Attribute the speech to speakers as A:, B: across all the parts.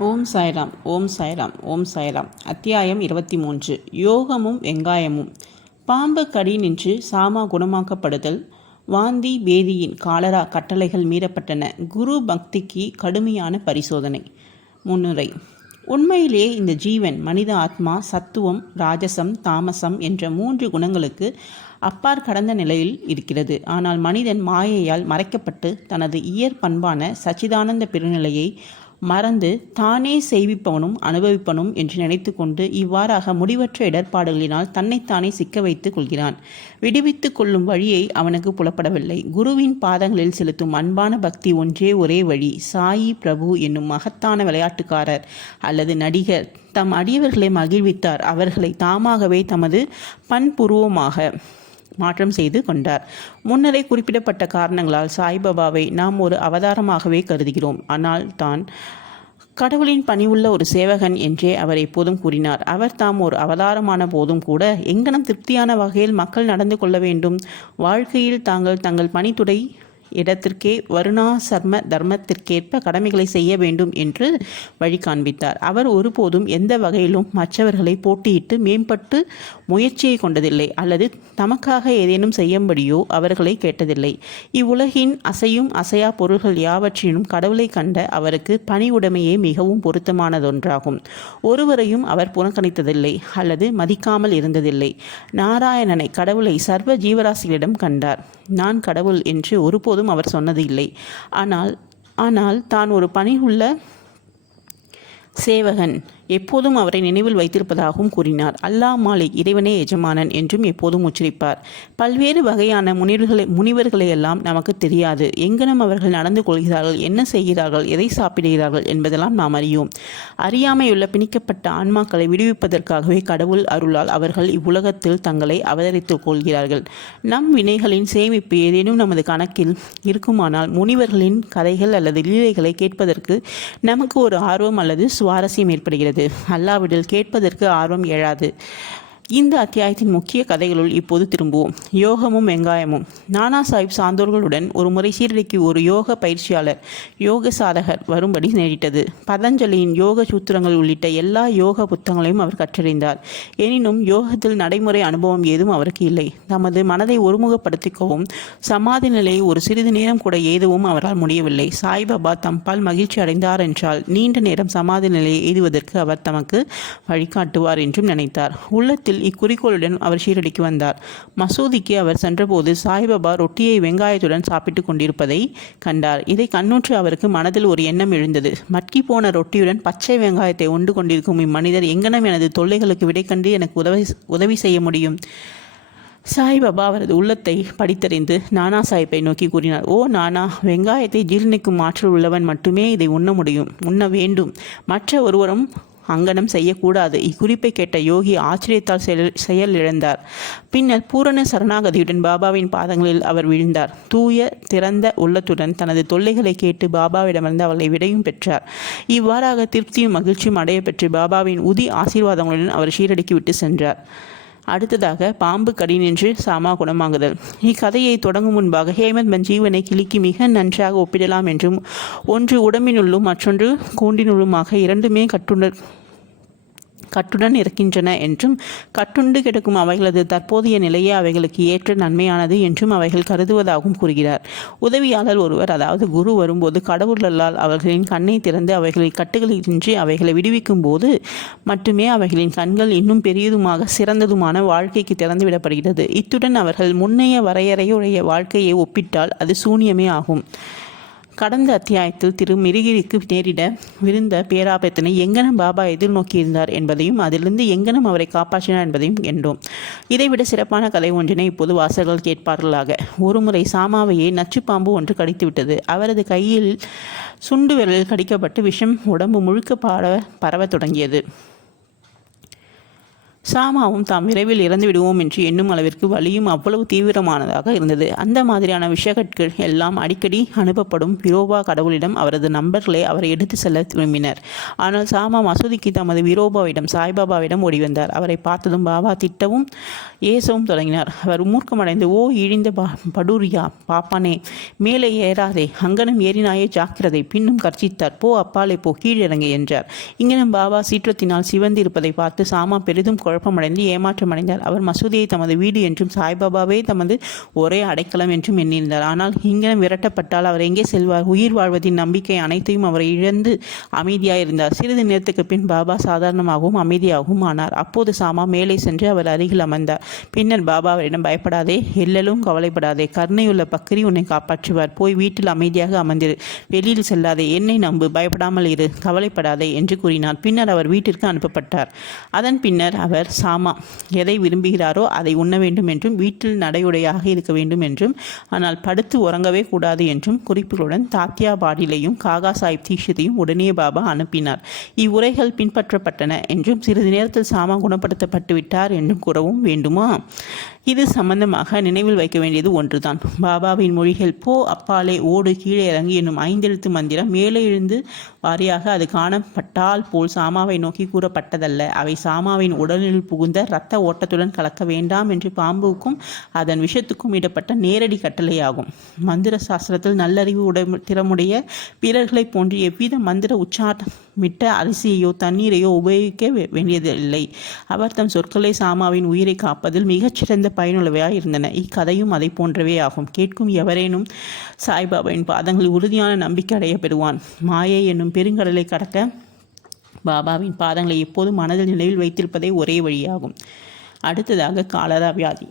A: ஓம் சாய்ராம் ஓம் சாய்ராம் ஓம் சாய்ராம். அத்தியாயம் இருபத்தி மூன்று யோகமும் வெங்காயமும். பாம்பு கடி நின்று சாமா குணமாக்கப்படுதல். வாந்தி பேதியின் காலரா கட்டளைகள் மீறப்பட்டன. குரு பக்திக்கு கடுமையான பரிசோதனை. முன்னுரை. உண்மையிலே இந்த ஜீவன் மனித ஆத்மா சத்துவம் ராஜசம் தாமசம் என்ற மூன்று குணங்களுக்கு அப்பார் கடந்த நிலையில் இருக்கிறது. ஆனால் மனிதன் மாயையால் மறைக்கப்பட்டு தனது இயற்பண்பான சச்சிதானந்த பெருநிலையை மறந்து தானே செய்விப்பவனும் அனுபவிப்பனும் என்று நினைத்து கொண்டு இவ்வாறாக முடிவற்ற இடர்பாடுகளினால் தன்னைத்தானே சிக்க வைத்துக் கொள்கிறான். விடுவித்துக் கொள்ளும் வழியை அவனுக்கு புலப்படவில்லை. குருவின் பாதங்களில் செலுத்தும் அன்பான பக்தி ஒன்றே ஒரே வழி சாயி பிரபு என்னும் மகத்தான விளையாட்டுக்காரர் அல்லது நடிகர். தம் அடியவர்களை மகிழ்வித்தார். அவர்களை தாமாகவே தமது பண்புருவமாக மாற்றம் செய்து கொண்டார். முன்னரே குறிப்பிடப்பட்ட காரணங்களால் சாய்பாபாவை நாம் ஒரு அவதாரமாகவே கருதுகிறோம். ஆனால் தான் கடவுளின் பணிவுள்ள ஒரு சேவகன் என்றே அவர் எப்போதும் கூறினார். அவர் தாம் ஒரு அவதாரமான போதும் கூட எங்கனம் திருப்தியான வகையில் மக்கள் நடந்து கொள்ள வேண்டும். வாழ்க்கையில் தாங்கள் தங்கள் பணித்துறை இடத்திற்கே வருணா சர்ம தர்மத்திற்கேற்ப கடமைகளை செய்ய வேண்டும் என்று வழி காண்பித்தார் அவர் ஒருபோதும் எந்த வகையிலும் மற்றவர்களை போட்டியிட்டு மேம்பட்டு முயற்சியை கொண்டதில்லை. அல்லது தமக்காக ஏதேனும் செய்யும்படியோ அவர்களை கேட்டதில்லை. இவ்வுலகின் அசையும் அசையா பொருள்கள் யாவற்றினும் கடவுளை கண்ட அவருக்கு பணி உடைமையே மிகவும் பொருத்தமானதொன்றாகும். ஒருவரையும் அவர் புறக்கணித்ததில்லை. அல்லது மதிக்காமல் இருந்ததில்லை. நாராயணனை கடவுளை சர்வ ஜீவராசிகளிடம் கண்டார். நான் கடவுள் என்று ஒருபோதும் அவர் சொன்னது இல்லை. ஆனால் ஆனால் தான் ஒரு பணி உள்ள சேவகன். எப்போதும் அவரை நினைவில் வைத்திருப்பதாகவும் கூறினார். அல்லாஹ் மாலிக் இறைவனே எஜமானன் என்றும் எப்போதும் உச்சரிப்பார். பல்வேறு வகையான முனிவர்களை முனிவர்களை எல்லாம் நமக்கு தெரியாது. எங்கனம் அவர்கள் நடந்து கொள்கிறார்கள் என்ன செய்கிறார்கள் எதை சாப்பிடுகிறார்கள் என்பதெல்லாம் நாம் அறியோம். அறியாமையுள்ள பிணிக்கப்பட்ட ஆன்மாக்களை விடுவிப்பதற்காகவே கடவுள் அருளால் அவர்கள் இவ்வுலகத்தில் தங்களை அவதரித்துக் கொள்கிறார்கள். நம் வினைகளின் சேமிப்பு ஏதேனும் நமது கணக்கில் இருக்குமானால் முனிவர்களின் கதைகள் அல்லது லீலைகளை கேட்பதற்கு நமக்கு ஒரு ஆர்வம் அல்லது சுவாரஸ்யம் ஏற்படுகிறது. அல்லாவிடில் கேட்பதற்கு ஆர்வம் எழாது இந்த அத்தியாயத்தின் முக்கிய கதைகளுள் இப்போது திரும்புவோம். யோகமும் வெங்காயமும். நானா சாஹிப் சான்றோர்களுடன் ஒரு முறை சீரடிக்கு ஒரு யோக பயிற்சியாளர் யோக சாதகர் வரும்படி நேரிட்டது. பதஞ்சலியின் யோக சூத்திரங்கள் உள்ளிட்ட எல்லா யோக புத்தகங்களையும் அவர் கற்றறிந்தார். எனினும் யோகத்தில் நடைமுறை அனுபவம் ஏதும் அவருக்கு இல்லை. தமது மனதை ஒருமுகப்படுத்திக்கவும் சமாதி நிலையை ஒரு சிறிது நேரம் கூட ஏதுவும் அவரால் முடியவில்லை. சாய்பாபா தம்பால் மகிழ்ச்சி அடைந்தார் என்றால் நீண்ட நேரம் சமாதி நிலையை எய்துவதற்கு அவர் தமக்கு வழிகாட்டுவார் என்றும் நினைத்தார். உள்ளத்தில் இக்குறிக்கோளுடன் அவர் ஷீரடிக்கு வந்தார். மசூதிக்கு அவர் சென்றபோது சாய்பாபா ரொட்டியை வெங்காயத்துடன் சாப்பிட்டு கொண்டிருப்பதை கண்டார். இதை கண்ணுற்று அவருக்கு மனதில் ஒரு எண்ணம் எழுந்தது. மட்கி போன ரொட்டியுடன் பச்சை வெங்காயத்தை உண்டு கொண்டிருக்கும் இம்மனிதர் எங்கனம் எனது தொல்லைகளுக்கு விடை கண்டு எனக்கு உதவி உதவி செய்ய முடியும்? சாய்பாபா அவரது உள்ளத்தை படித்தறிந்து நானா சாஹிப்பை நோக்கி கூறினார். ஓ நானா வெங்காயத்தை ஜீரணிக்கும் ஆற்றல் உள்ளவன் மட்டுமே இதை உண்ண முடியும் உண்ண வேண்டும். மற்ற ஒருவரும் அங்கனம் செய்யக்கூடாது. இக்குறிப்பை கேட்ட யோகி ஆச்சரியத்தால் செயல் செயல் இழந்தார் பின்னர் பூரண சரணாகதியுடன் பாபாவின் பாதங்களில் அவர் விழுந்தார். தூய திறந்த உள்ளத்துடன் தனது தொல்லைகளை கேட்டு பாபாவிடமிருந்து அவளை விடையும் பெற்றார். இவ்வாறாக திருப்தியும் மகிழ்ச்சியும் அடைய பெற்று பாபாவின் உதி ஆசீர்வாதங்களுடன் அவர் சீரடிக்கி விட்டு சென்றார். அடுத்ததாக பாம்பு கடி நின்று சாமா குணமாகுதல் இக்கதையை தொடங்கும் முன்பாக ஹேமந்த் மஞ்சீவனை கிளிக்கு மிக நன்றாக ஒப்பிடலாம் என்றும் ஒன்று உடம்பினுள்ளும் மற்றொன்று கூண்டினுள்ளுமாக இரண்டுமே கட்டுணர் கட்டுடன் இருக்கின்றன என்றும் கட்டுண்டு கிடக்கும் அவைகளது தற்போதைய நிலையே அவைகளுக்கு ஏற்ற நன்மையானது என்றும் அவைகள் கருதுவதாகவும் கூறுகிறார். உதவியாளர் ஒருவர் அதாவது குரு வரும்போது கடவுளல்லால் அவர்களின் கண்ணை திறந்து அவைகளை கட்டுகளின்றி அவைகளை விடுவிக்கும் போது மட்டுமே அவைகளின் கண்கள் இன்னும் பெரியதுமாக சிறந்ததுமான வாழ்க்கைக்கு திறந்து விடப்படுகிறது இத்துடன் அவர்கள் முன்னைய வரையறையுடைய வாழ்க்கையை ஒப்பிட்டால் அது சூனியமே ஆகும். கடந்த அத்தியாயத்தில் திரு மிருகிரிக்கு நேரிட விருந்த பேராபத்தினை எங்கனம் பாபா எதிர்நோக்கியிருந்தார் என்பதையும் அதிலிருந்து எங்கனம் அவரை காப்பாற்றினார் என்பதையும் கண்டோம். இதைவிட சிறப்பான கதை ஒன்றினை இப்போது வாசகர்கள் கேட்பார்களாக. ஒருமுறை சாமாவையே நச்சுப்பாம்பு ஒன்று கடித்துவிட்டது. அவரது கையில் சுண்டு விரலில் கடிக்கப்பட்டு விஷம் உடம்பு முழுக்க பாட பரவத் தொடங்கியது. சாமாவும் தாம் விரைவில் இறந்து விடுவோம் என்று எண்ணும் அளவிற்கு வலியும் அவ்வளவு தீவிரமானதாக இருந்தது. அந்த மாதிரியான விஷகட்கள் எல்லாம் அடிக்கடி அனுப்பப்படும். விரோபா கடவுளிடம் அவரது நண்பர்களை அவரை எடுத்து செல்ல விரும்பினர். ஆனால் சாமா மசூதிக்கு தமது விரோபாவிடம் சாய்பாபாவிடம் ஓடி வந்தார். அவரை பார்த்ததும் பாபா திட்டவும் ஏசவும் தொடங்கினார். அவர் மூர்க்கமடைந்து ஓ இழிந்த பா படூரியா பாப்பானே மேலே ஏறாதே அங்கனம் ஏறினாயே ஜாக்கிரதை பின்னும் கர்ச்சித்தார். போ அப்பாலே போ கீழிறங்கு என்றார். இங்கனம் பாபா சீற்றத்தினால் சிவந்திருப்பதை பார்த்து சாமா பெரிதும் குழ குழப்பமடைந்து ஏமாற்றமடைந்தார். அவர் மசூதியை தமது வீடு என்றும் சாய்பாபாவே தமது ஒரே அடைக்கலம் என்றும் எண்ணியிருந்தார். ஆனால் இங்கனம் விரட்டப்பட்டால் அவர் எங்கே செல்வார்? உயிர் வாழ்வதின் நம்பிக்கை அனைத்தையும் அவர் இழந்து அமைதியாயிருந்தார். சிறிது நேரத்துக்கு பின் பாபா சாதாரணமாகவும் அமைதியாகவும் ஆனார். அப்போது சாமா மேலே சென்று அவர் அருகில் அமர்ந்தார். பின்னர் பாபா அவரிடம் பயப்படாதே எல்லலும் கவலைப்படாதே. கருணையுள்ள பக்கரி உன்னை காப்பாற்றுவார். போய் வீட்டில் அமைதியாக அமர்ந்திரு. வெளியில் செல்லாதே. என்னை நம்பு. பயப்படாமல் இரு. கவலைப்படாதே என்று கூறினார். பின்னர் அவர் வீட்டிற்கு அனுப்பப்பட்டார். அதன் பின்னர் அவர் சாமா எதை விரும்புகிறாரோ அதை உண்ண வேண்டும் என்றும் வீட்டில் நடையுடையாக இருக்க வேண்டும் என்றும் ஆனால் படுத்து உறங்கவே கூடாது என்றும் குறிப்புகளுடன் தாத்தியா பாடிலையும் காகா சாஹிப் தீஷத்தையும் உடனே பாபா அனுப்பினார். இவ்வுரைகள் பின்பற்றப்பட்டன என்றும் சிறிது நேரத்தில் சாமா குணப்படுத்தப்பட்டு விட்டார் என்றும் கூறவும் வேண்டுமா? இது சம்பந்தமாக நினைவில் வைக்க வேண்டியது ஒன்றுதான். பாபாவின் மொழிகள் போ அப்பாலே ஓடு கீழே இறங்கி என்னும் ஐந்தெழுத்து மந்திரம் மேலே எழுந்து வாரியாக அது காணப்பட்டால் போல் சாமாவை நோக்கி கூறப்பட்டதல்ல. அவை சாமாவின் உடலில் புகுந்த இரத்த ஓட்டத்துடன் கலக்க வேண்டாம் என்று பாம்புக்கும் அதன் விஷத்துக்கும் இடப்பட்ட நேரடி கட்டளையாகும். மந்திர சாஸ்திரத்தில் நல்லறிவு உடை திறமுடைய பிறர்களைப் போன்று எவ்வித மந்திர உச்சாட்டமிட்ட அரிசியையோ தண்ணீரையோ உபயோகிக்க வே- வேண்டியதில்லை. அவர் தம் சொற்களை சாமாவின் உயிரை காப்பதில் மிகச்சிறந்த பயனுள்ளவையாக இருந்தன. இக்கதையும் அதை போன்றவே ஆகும். கேட்கும் எவரேனும் சாய்பாபாவின் பாதங்களில் உறுதியான நம்பிக்கை அடைய பெறுவான். மாயை என்னும் பெருங்கடலை கடக்க பாபாவின் பாதங்களை எப்போதும் மனதில் நினைவில் வைத்திருப்பதே ஒரே வழியாகும். அடுத்ததாக காலரா வியாதி.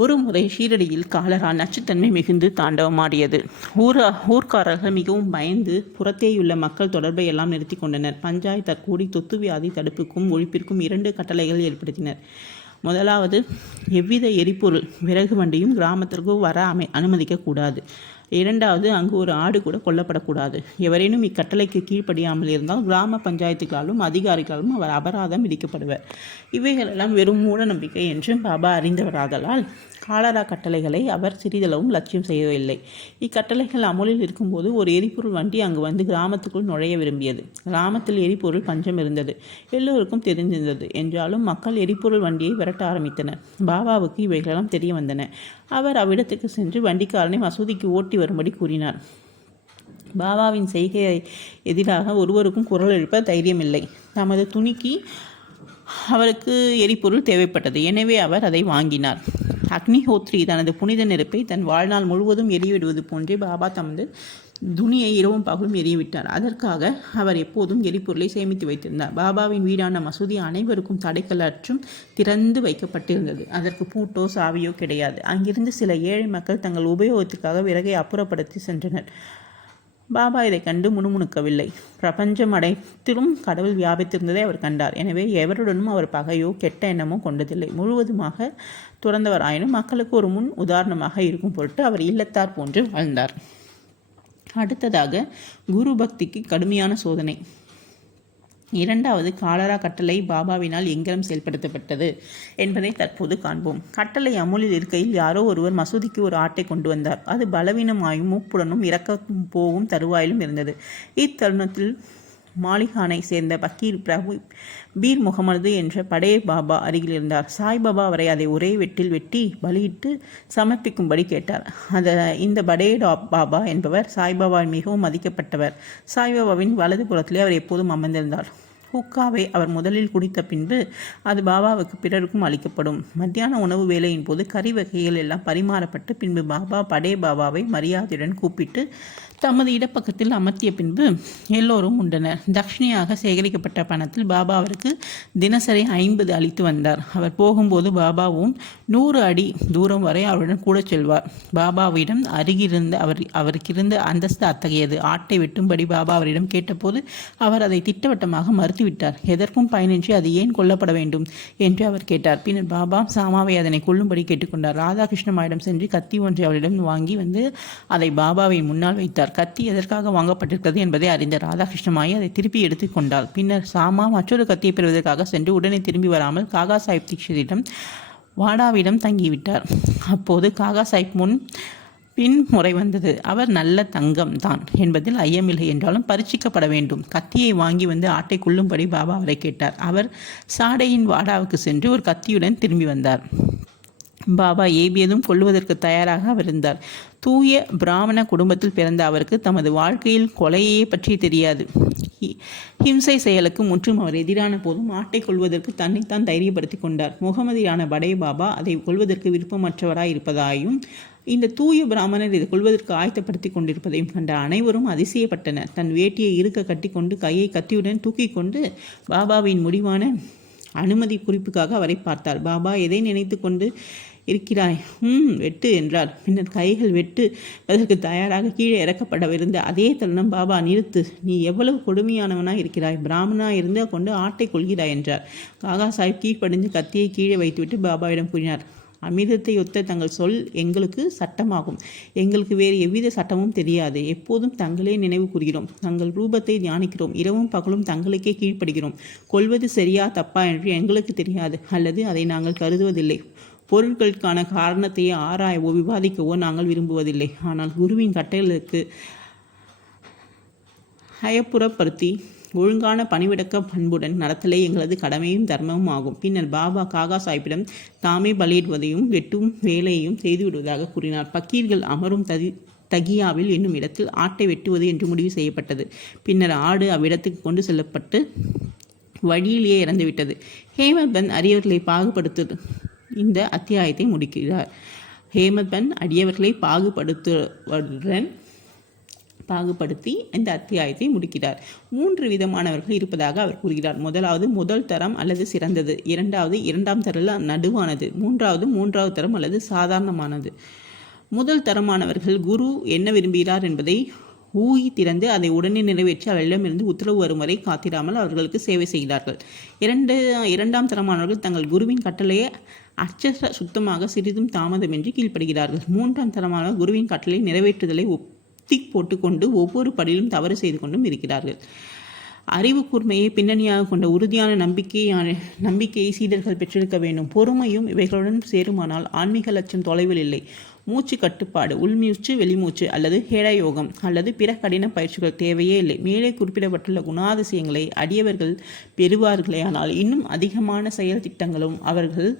A: ஒரு முறை ஷீரடியில் காலரா நச்சுத்தன்மை மிகுந்து தாண்டவமாடியது. ஊர் ஊர்க்காரர்கள் மிகவும் பயந்து புறத்தேயுள்ள மக்கள் தொடர்பை எல்லாம் நிறுத்தி கொண்டனர். பஞ்சாயத்து கூடி தொத்து வியாதி தடுப்புக்கும் ஒழிப்பிற்கும் இரண்டு கட்டளைகள் ஏற்படுத்தினர். முதலாவது எவ்வித எரிபொருள் விறகு வண்டியும் கிராமத்திற்கு வர அமை அனுமதிக்கக்கூடாது இரண்டாவது அங்கு ஒரு ஆடு கூட கொல்லப்படக்கூடாது. எவரேனும் இக்கட்டளைக்கு கீழ்ப்படியாமல் இருந்தால் கிராம பஞ்சாயத்துகளாலும் அதிகாரிகளாலும் அவர் அபராதம் விதிக்கப்படுவர். இவைகளெல்லாம் வெறும் மூட நம்பிக்கை என்று பாபா அறிந்தவராதலால் காலரா கட்டளைகளை அவர் சிறிதளவும் லட்சியம் செய்யவில்லை. இக்கட்டளைகள் அமுலில் இருக்கும்போது ஒரு எரிபொருள் வண்டி அங்கு வந்து கிராமத்துக்குள் நுழைய விரும்பியது. கிராமத்தில் எரிபொருள் பஞ்சம் இருந்தது. எல்லோருக்கும் தெரிந்திருந்தது. என்றாலும் மக்கள் எரிபொருள் வண்டியை விரட்ட ஆரம்பித்தனர். பாபாவுக்கு இவைகளெல்லாம் தெரிய வந்தன. அவர் அவ்விடத்துக்கு சென்று வண்டிக்காரனை மசூதிக்கு ஓட்டி வரும்படி கூறினார். பாபாவின் செய்கையை எதிராக ஒருவருக்கும் குரல் எழுப்ப தைரியமில்லை. தமது துணிக்கு அவருக்கு எரிபொருள் தேவைப்பட்டது. எனவே அவர் அதை வாங்கினார். அக்னிஹோத்ரி தனது புனித நெருப்பை தன் வாழ்நாள் முழுவதும் எரிவிடுவது போன்றே பாபா தமது துணியை இரவும் பகலும் எரியவிட்டார் அதற்காக அவர் எப்போதும் எரிபொருளை சேமித்து வைத்திருந்தார். பாபாவின் வீடான மசூதி அனைவருக்கும் தடைக்கலற்றும் திறந்து வைக்கப்பட்டிருந்தது. அதற்கு பூட்டோ சாவியோ கிடையாது. அங்கிருந்து சில ஏழை மக்கள் தங்கள் உபயோகத்திற்காக விறகை அப்புறப்படுத்தி சென்றனர். பாபா இதை கண்டு முணுமுணுக்கவில்லை. பிரபஞ்சம் அடைத்திலும் கடவுள் வியாபித்திருந்ததை அவர் கண்டார். எனவே எவருடனும் அவர் பகையோ கெட்ட எண்ணமோ கொண்டதில்லை. முழுவதுமாக துறந்தவராயினும் மக்களுக்கு ஒரு முன் உதாரணமாக இருக்கும் பொருட்டு அவர் இல்லத்தார் போன்று வாழ்ந்தார். அடுத்ததாக குரு பக்திக்கு கடுமையான சோதனை. இரண்டாவது காலரா கட்டளை பாபாவினால் எங்கிரம் செயல்படுத்தப்பட்டது என்பதை தற்போது காண்போம். கட்டளை அமுலில் இருக்கையில் யாரோ ஒருவர் மசூதிக்கு ஒரு ஆட்டை கொண்டு வந்தார். அது பலவீனமாயும் மூப்புடனும் இறக்க போவும் தருவாயிலும் இருந்தது. இத்தருணத்தில் மாலிகானை சேர்ந்த பக்கீர் பிரபு பீர் முகமது என்ற படே பாபா அருகில் இருந்தார். சாய்பாபா அவரை அதை ஒரே வெட்டில் வெட்டி பலியிட்டு சமர்ப்பிக்கும்படி கேட்டார். அந்த இந்த படே பாபா என்பவர் சாய்பாபாவின் மிகவும் மதிக்கப்பட்டவர். சாய்பாபாவின் வலது புறத்திலே அவர் எப்போதும் அமர்ந்திருந்தார். ஹூக்காவை அவர் முதலில் குடித்த பின்பு அது பாபாவுக்கு பிறருக்கும் அளிக்கப்படும். மத்தியான உணவு வேலையின் போது கறி வகைகள் எல்லாம் பரிமாறப்பட்டு பின்பு பாபா படே பாபாவை மரியாதையுடன் கூப்பிட்டு தமது இடப்பக்கத்தில் அமர்த்திய பின்பு எல்லோரும் உண்டனர். தட்சிணையாக சேகரிக்கப்பட்ட பணத்தில் பாபா அவருக்கு தினசரி ஐம்பது அளித்து வந்தார். அவர் போகும்போது பாபாவும் நூறு அடி தூரம் வரை அவருடன் கூட செல்வார். பாபாவிடம் அருகிருந்த அவர் அவருக்கு இருந்த அந்தஸ்து அத்தகையது. ஆட்டை வெட்டும்படி பாபா அவரிடம் கேட்டபோது அவர் அதை திட்டவட்டமாக மறுத்து விட்டார் எதற்கும் பயனின்றி அது ஏன் கொல்லப்பட வேண்டும்? என்று அவர் கேட்டார். பின்னர் பாபா சாமாவை அதனை கொல்லும்படி கேட்டுக்கொண்டார். ராதாகிருஷ்ணமாயிடம் சென்று கத்தி ஒன்றை அவரிடம் வாங்கி வந்து அதை பாபாவை முன்னால் வைத்தார். கத்தி எதற்காக வாங்கப்பட்டிருக்கிறது என்பதை அறிந்த ராதாகிருஷ்ணமாயி அதை திருப்பி எடுத்துக்கொண்டார் பின்னர் சாமா மற்றொரு கத்தியை பெறுவதற்காக சென்று உடனே திரும்பி வராமல் காகா சாஹிப் தீட்சிதரிடம் வாடாவிடம் தங்கிவிட்டார். அப்போது காகா சாஹிப் முன் பின் முறை வந்தது. அவர் நல்ல தங்கம் தான் என்பதில் ஐயமில்லை என்றாலும் பரீட்சிக்கப்பட வேண்டும். கத்தியை வாங்கி வந்து ஆட்டை கொள்ளும்படி பாபா அவரை கேட்டார். அவர் சாடையின் வாடாவுக்கு சென்று ஒரு கத்தியுடன் திரும்பி வந்தார். பாபா ஏபியதும் கொள்வதற்கு தயாராக அவர் இருந்தார். தூய பிராமண குடும்பத்தில் பிறந்த அவருக்கு தமது வாழ்க்கையில் கொலையே பற்றி தெரியாது. ஹிம்சை செயலுக்கு முற்றும் அவர் எதிரான போதும் ஆட்டை கொள்வதற்கு தன்னைத்தான் தைரியப்படுத்தி கொண்டார். முகமதியான படே பாபா அதை கொள்வதற்கு விருப்பமற்றவராய் இருப்பதாயும் இந்த தூய பிராமணர் இதை கொள்வதற்கு ஆயத்தப்படுத்தி கொண்டிருப்பதையும் கண்ட அனைவரும் அதிசயப்பட்டனர். தன் வேட்டியை இருக்க கட்டிக்கொண்டு கையை கத்தியுடன் தூக்கி கொண்டு பாபாவின் முடிவான அனுமதி குறிப்புக்காக அவரை பார்த்தார் பாபா எதை நினைத்து கொண்டு இருக்கிறாய்? ம் வெட்டு என்றார் பின்னர் கைகள் வெட்டு அதற்கு தயாராக கீழே இறக்கப்படவிருந்த அதே தருணம் பாபா நிறுத்து. நீ எவ்வளவு கொடுமையானவனாக இருக்கிறாய். பிராமணா இருந்து கொண்டு ஆட்டை கொள்கிறாய் என்றார். காகா சாஹிப் கீழ்ப்படிந்து கத்தியை கீழே வைத்துவிட்டு பாபாவிடம் கூறினார். அமிர்தத்தை ஒத்த தங்கள் சொல் எங்களுக்கு சட்டமாகும். எங்களுக்கு வேறு எவ்வித சட்டமும் தெரியாது. எப்போதும் தங்களே நினைவு கூறுகிறோம். தங்கள் ரூபத்தை தியானிக்கிறோம். இரவும் பகலும் தங்களுக்கே கீழ்ப்படுகிறோம். கொள்வது சரியா தப்பா என்று எங்களுக்கு தெரியாது. அல்லது அதை நாங்கள் கருதுவதில்லை. பொருட்களுக்கான காரணத்தையே ஆராயவோ விவாதிக்கவோ நாங்கள் விரும்புவதில்லை. ஆனால் குருவின் கட்டளைகளுக்கு ஹயப்புறப்படுத்தி ஒழுங்கான பணிவிடக்க பண்புடன் நடத்தலே எங்களது கடமையும் தர்மமும் ஆகும். பின்னர் பாபா காகா சாஹிப்பிடம் தாமே பலியிடுவதையும் வெட்டும் வேலையையும் செய்துவிடுவதாக கூறினார். பக்கீர்கள் அமரும் ததி தகியாவில் என்னும் இடத்தில் ஆட்டை வெட்டுவது என்று முடிவு செய்யப்பட்டது. பின்னர் ஆடு அவ்விடத்துக்கு கொண்டு செல்லப்பட்டு வழியிலேயே இறந்துவிட்டது ஹேமந்த் பந்த் அரியவர்களை பாகுபடுத்து இந்த அத்தியாயத்தை முடிக்கிறார். ஹேமந்த் பந்த் அடியவர்களை பாகுபடுத்துவதுடன் பாகுபடுத்தி இந்த அத்தியாயத்தை முடிக்கிறார். மூன்று விதமானவர்கள் இருப்பதாக அவர் கூறுகிறார். முதலாவது முதல் தரம் அல்லது சிறந்தது. இரண்டாவது இரண்டாம் தரல நடுவானது. மூன்றாவது மூன்றாவது தரம் அல்லது சாதாரணமானது. முதல் தரமானவர்கள் குரு என்ன விரும்புகிறார் என்பதை ஊகி திறந்து அதை உடனே நிறைவேற்றி அவரிடமிருந்து உத்தரவு வரும் வரை காத்திராமல் அவர்களுக்கு சேவை செய்கிறார்கள். இரண்டு இரண்டாம் தரமானவர்கள் தங்கள் குருவின் கட்டளையை அச்சர சுத்தமாக சிறிதும் தாமதமின்றி கீழ்ப்படுகிறார்கள். மூன்றாம் தரமானவர் குருவின் கட்டளை நிறைவேற்றுதலை டிக் போட்டுக்கொண்டு ஒவ்வொரு படியிலும் தவறு செய்து கொண்டும் இருக்கிறார்கள். அறிவு கூர்மையை பின்னணியாக கொண்ட உறுதியான நம்பிக்கையான நம்பிக்கையை சீடர்கள் பெற்றிருக்க வேண்டும். பொறுமையும் இவைகளுடன் சேருமானால் ஆன்மீக லட்சம் தொலைவில் இல்லை. மூச்சு கட்டுப்பாடு உள்மூச்சு வெளிமூச்சு அல்லது ஹேடயோகம் அல்லது பிற கடின பயிற்சிகள் தேவையே இல்லை. மேலே குறிப்பிடப்பட்டுள்ள குணாதிசயங்களை அடியவர்கள் பெறுவார்களே ஆனால் இன்னும் அதிகமான செயல் திட்டங்களும் அவர்கள்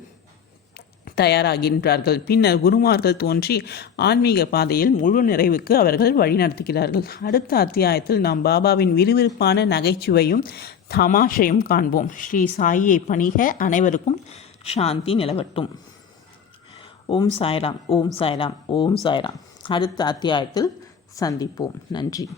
A: தயாராகின்றார்கள். பின்னர் குருமார்கள் தோன்றி ஆன்மீக பாதையில் முழு நிறைவுக்கு அவர்கள் வழிநடத்துகிறார்கள். அடுத்த அத்தியாயத்தில் நாம் பாபாவின் விறுவிறுப்பான நகைச்சுவையும் தமாஷையும் காண்போம். ஸ்ரீ சாயியை பணிக அனைவருக்கும் சாந்தி நிலவட்டும். ஓம் சாய்ராம் ஓம் சாய்ராம் ஓம் சாய்ராம். அடுத்த அத்தியாயத்தில் சந்திப்போம். நன்றி.